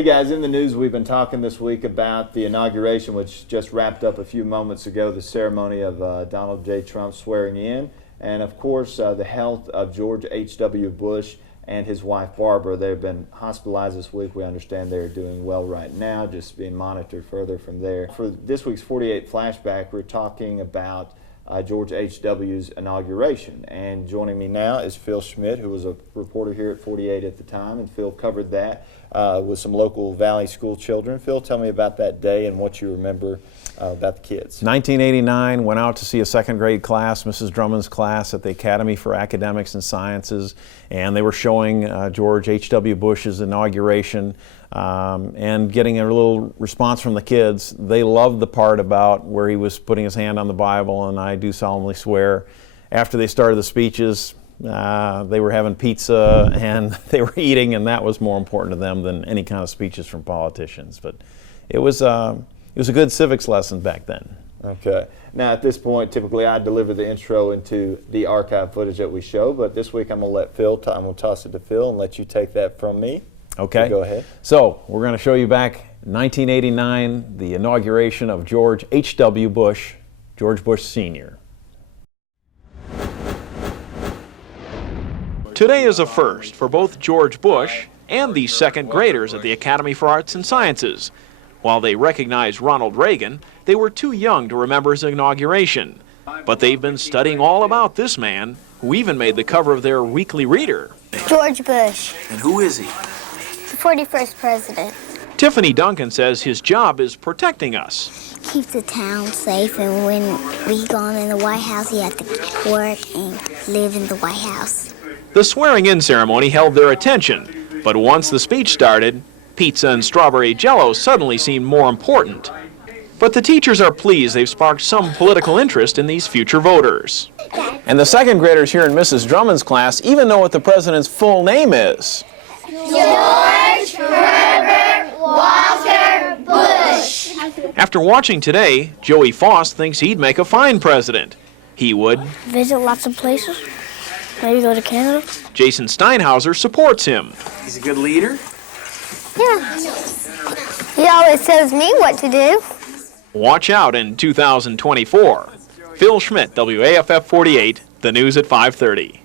Hey guys, in the news we've been talking this week about the inauguration, which just wrapped up a few moments ago, the ceremony of Donald J. Trump swearing in, and of course the health of George H.W. Bush and his wife Barbara. They've been hospitalized this week. We understand they're doing well right now, just being monitored further from there. For this week's 48 Flashback, we're talking about George H.W.'s inauguration. And joining me now is Phil Schmidt, who was a reporter here at 48 at the time, and Phil covered that with some local Valley school children. Phil, tell me about that day and what you remember about the kids. 1989, went out to see a second grade class, Mrs. Drummond's class at the Academy for Academics and Sciences, and they were showing George H.W. Bush's inauguration and getting a little response from the kids. They loved the part about where he was putting his hand on the Bible, and I do solemnly swear. After they started the speeches, they were having pizza and they were eating, and that was more important to them than any kind of speeches from politicians. But it was a good civics lesson back then. Okay. Now at this point, typically I deliver the intro into the archive footage that we show, but this week I'm going to let Phil, I'm going to toss it to Phil and let you take that from me. Okay. So go ahead. So we're going to show you back 1989, the inauguration of George H.W. Bush, George Bush Sr. Today is a first for both George Bush and the second graders at the Academy for Arts and Sciences. While they recognize Ronald Reagan, they were too young to remember his inauguration. But they've been studying all about this man, who even made the cover of their weekly reader. George Bush. And who is he? The 41st president. Tiffany Duncan says his job is protecting us. Keep the town safe, and when we gone in the White House, he had to work and live in the White House. The swearing-in ceremony held their attention, but once the speech started, pizza and strawberry jello suddenly seemed more important. But the teachers are pleased they've sparked some political interest in these future voters. And the second graders here in Mrs. Drummond's class even know what the president's full name is. George Herbert Walker Bush. After watching today, Joey Foss thinks he'd make a fine president. He would. Visit lots of places. Maybe go to Canada. Jason Steinhauser supports him. He's a good leader? Yeah. He always tells me what to do. Watch out in 2024. Phil Schmidt, WAFF 48, the news at 5:30.